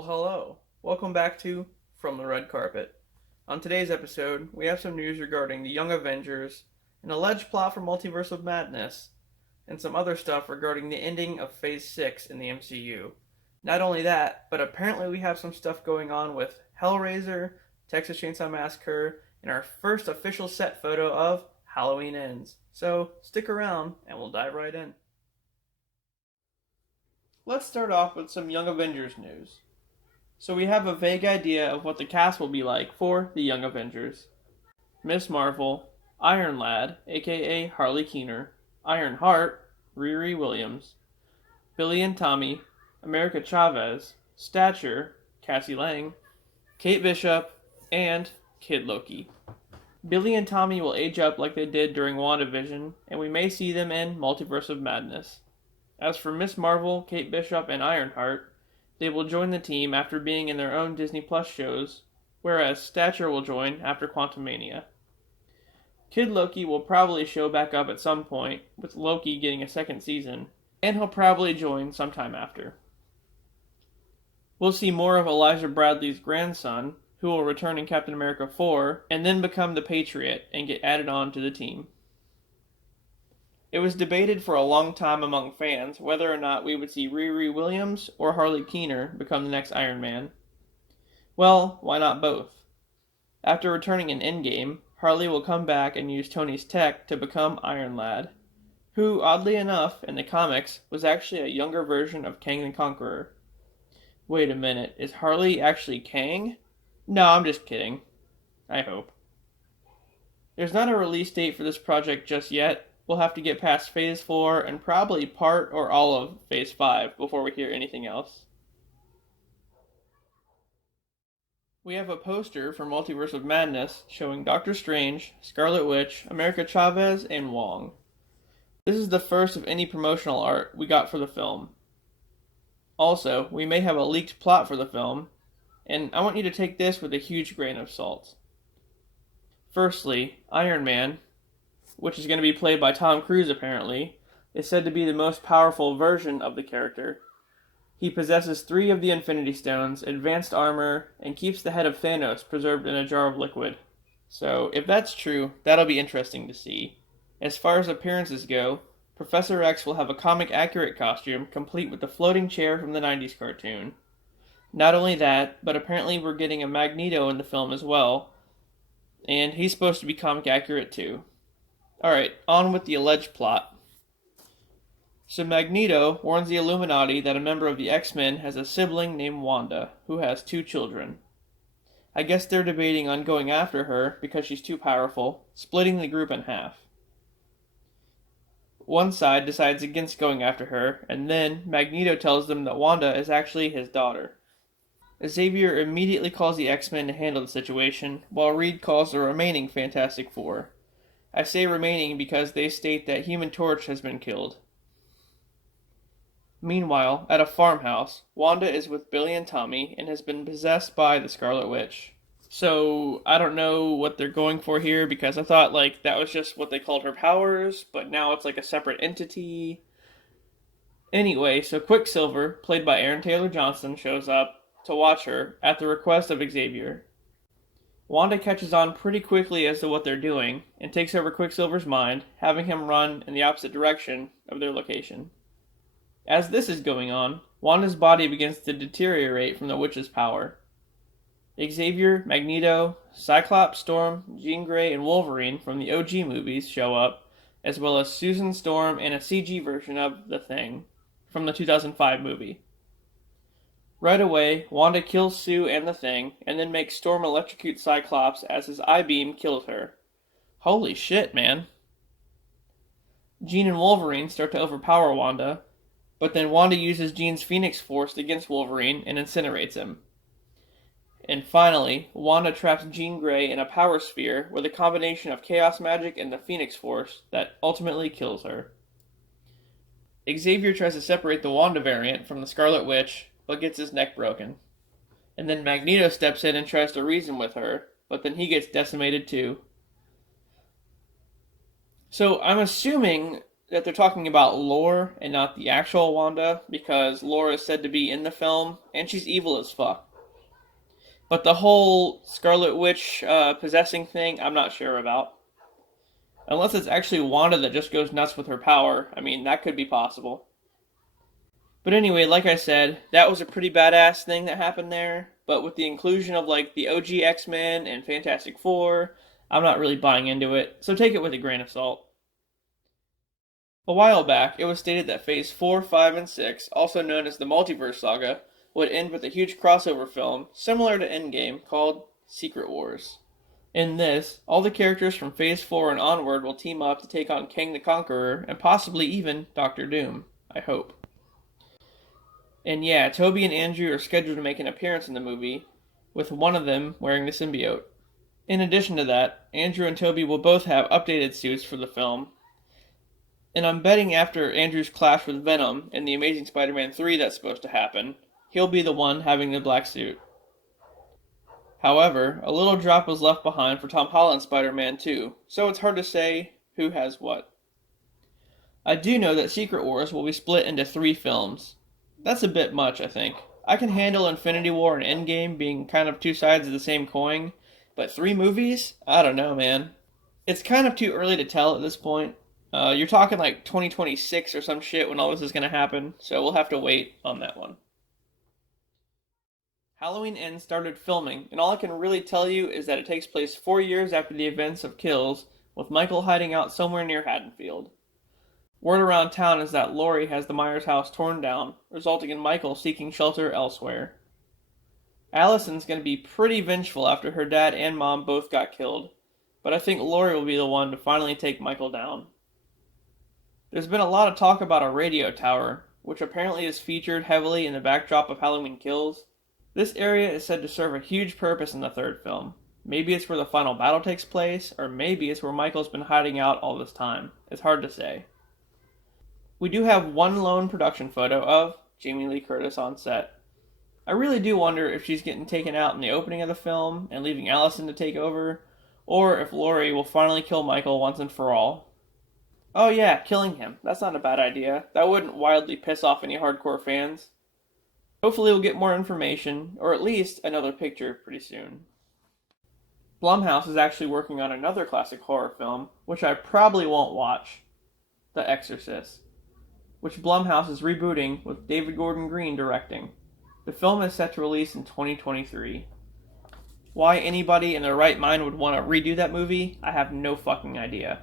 Well, hello. Welcome back to From the Red Carpet. On today's episode, we have some news regarding the Young Avengers, an alleged plot for Multiverse of Madness, and some other stuff regarding the ending of Phase 6 in the MCU. Not only that, but apparently we have some stuff going on with Hellraiser, Texas Chainsaw Massacre, and our first official set photo of Halloween Ends. So stick around and we'll dive right in. Let's start off with some Young Avengers news. So we have a vague idea of what the cast will be like for the Young Avengers. Miss Marvel, Iron Lad, aka Harley Keener, Ironheart, Riri Williams, Billy and Tommy, America Chavez, Stature, Cassie Lang, Kate Bishop, and Kid Loki. Billy and Tommy will age up like they did during WandaVision, and we may see them in Multiverse of Madness. As for Miss Marvel, Kate Bishop, and Ironheart, they will join the team after being in their own Disney Plus shows, whereas Stature will join after Quantumania. Kid Loki will probably show back up at some point, with Loki getting a second season, and he'll probably join sometime after. We'll see more of Elijah Bradley's grandson, who will return in Captain America 4, and then become the Patriot and get added on to the team. It was debated for a long time among fans whether or not we would see Riri Williams or Harley Keener become the next Iron Man. Well, why not both? After returning in Endgame, Harley will come back and use Tony's tech to become Iron Lad, who, oddly enough, in the comics, was actually a younger version of Kang the Conqueror. Wait a minute, is Harley actually Kang? No, I'm just kidding. I hope. There's not a release date for this project just yet. We'll have to get past Phase 4 and probably part or all of Phase 5 before we hear anything else. We have a poster for Multiverse of Madness showing Doctor Strange, Scarlet Witch, America Chavez, and Wong. This is the first of any promotional art we got for the film. Also, we may have a leaked plot for the film, and I want you to take this with a huge grain of salt. Firstly, Iron Man, which is going to be played by Tom Cruise apparently, is said to be the most powerful version of the character. He possesses 3 of the Infinity Stones, advanced armor, and keeps the head of Thanos preserved in a jar of liquid. So, if that's true, that'll be interesting to see. As far as appearances go, Professor X will have a comic-accurate costume, complete with the floating chair from the 90s cartoon. Not only that, but apparently we're getting a Magneto in the film as well, and he's supposed to be comic-accurate too. Alright, on with the alleged plot. So Magneto warns the Illuminati that a member of the X-Men has a sibling named Wanda, who has 2 children. I guess they're debating on going after her because she's too powerful, splitting the group in half. One side decides against going after her, and then Magneto tells them that Wanda is actually his daughter. Xavier immediately calls the X-Men to handle the situation, while Reed calls the remaining Fantastic Four. I say remaining because they state that Human Torch has been killed. Meanwhile, at a farmhouse, Wanda is with Billy and Tommy and has been possessed by the Scarlet Witch. So, I don't know what they're going for here because I thought that was just what they called her powers, but now it's a separate entity. Anyway, so Quicksilver, played by Aaron Taylor Johnson, shows up to watch her at the request of Xavier. Wanda catches on pretty quickly as to what they're doing, and takes over Quicksilver's mind, having him run in the opposite direction of their location. As this is going on, Wanda's body begins to deteriorate from the witch's power. Xavier, Magneto, Cyclops, Storm, Jean Grey, and Wolverine from the OG movies show up, as well as Susan Storm and a CG version of The Thing from the 2005 movie. Right away, Wanda kills Sue and the Thing, and then makes Storm electrocute Cyclops as his I-beam kills her. Holy shit, man. Jean and Wolverine start to overpower Wanda, but then Wanda uses Jean's Phoenix Force against Wolverine and incinerates him. And finally, Wanda traps Jean Grey in a power sphere with a combination of chaos magic and the Phoenix Force that ultimately kills her. Xavier tries to separate the Wanda variant from the Scarlet Witch, but gets his neck broken. And then Magneto steps in and tries to reason with her, but then he gets decimated too. So I'm assuming that they're talking about Lore and not the actual Wanda, because Lore is said to be in the film, and she's evil as fuck. But the whole Scarlet Witch possessing thing, I'm not sure about. Unless it's actually Wanda that just goes nuts with her power, I mean, that could be possible. But anyway, like I said, that was a pretty badass thing that happened there. But with the inclusion of like the OG X-Men and Fantastic Four, I'm not really buying into it, so take it with a grain of salt. A while back, it was stated that Phase 4, 5, and 6, also known as the Multiverse Saga, would end with a huge crossover film similar to Endgame called Secret Wars. In this, all the characters from Phase 4 and onward will team up to take on Kang the Conqueror and possibly even Doctor Doom, I hope. And yeah, Toby and Andrew are scheduled to make an appearance in the movie, with one of them wearing the symbiote. In addition to that, Andrew and Toby will both have updated suits for the film, and I'm betting after Andrew's clash with Venom in the Amazing Spider-Man 3 that's supposed to happen, he'll be the one having the black suit. However, a little drop was left behind for Tom Holland's Spider-Man 2, so it's hard to say who has what. I do know that Secret Wars will be split into 3 films. That's a bit much, I think. I can handle Infinity War and Endgame being kind of 2 sides of the same coin, but 3 movies? I don't know, man. It's kind of too early to tell at this point. You're talking like 2026 or some shit when all this is going to happen, so we'll have to wait on that one. Halloween Ends started filming, and all I can really tell you is that it takes place 4 years after the events of Kills, with Michael hiding out somewhere near Haddonfield. Word around town is that Laurie has the Myers house torn down, resulting in Michael seeking shelter elsewhere. Allison's going to be pretty vengeful after her dad and mom both got killed, but I think Laurie will be the one to finally take Michael down. There's been a lot of talk about a radio tower, which apparently is featured heavily in the backdrop of Halloween Kills. This area is said to serve a huge purpose in the 3rd film. Maybe it's where the final battle takes place, or maybe it's where Michael's been hiding out all this time. It's hard to say. We do have one lone production photo of Jamie Lee Curtis on set. I really do wonder if she's getting taken out in the opening of the film and leaving Allison to take over, or if Laurie will finally kill Michael once and for all. Oh yeah, killing him. That's not a bad idea. That wouldn't wildly piss off any hardcore fans. Hopefully we'll get more information, or at least another picture pretty soon. Blumhouse is actually working on another classic horror film, which I probably won't watch, The Exorcist, which Blumhouse is rebooting with David Gordon Green directing. The film is set to release in 2023. Why anybody in their right mind would want to redo that movie, I have no fucking idea.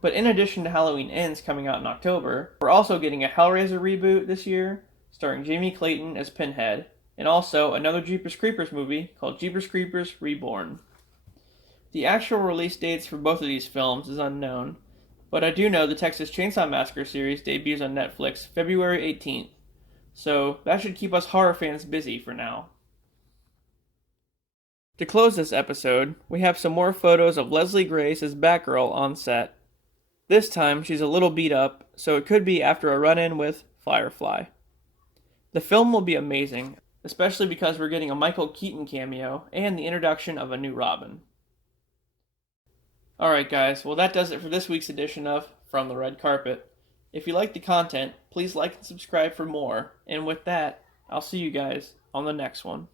But in addition to Halloween Ends coming out in October, we're also getting a Hellraiser reboot this year, starring Jamie Clayton as Pinhead, and also another Jeepers Creepers movie called Jeepers Creepers Reborn. The actual release dates for both of these films is unknown, but I do know the Texas Chainsaw Massacre series debuts on Netflix February 18th, so that should keep us horror fans busy for now. To close this episode, we have some more photos of Leslie Grace as Batgirl on set. This time, she's a little beat up, so it could be after a run-in with Firefly. The film will be amazing, especially because we're getting a Michael Keaton cameo and the introduction of a new Robin. Alright guys, well that does it for this week's edition of From the Red Carpet. If you like the content, please like and subscribe for more, and with that, I'll see you guys on the next one.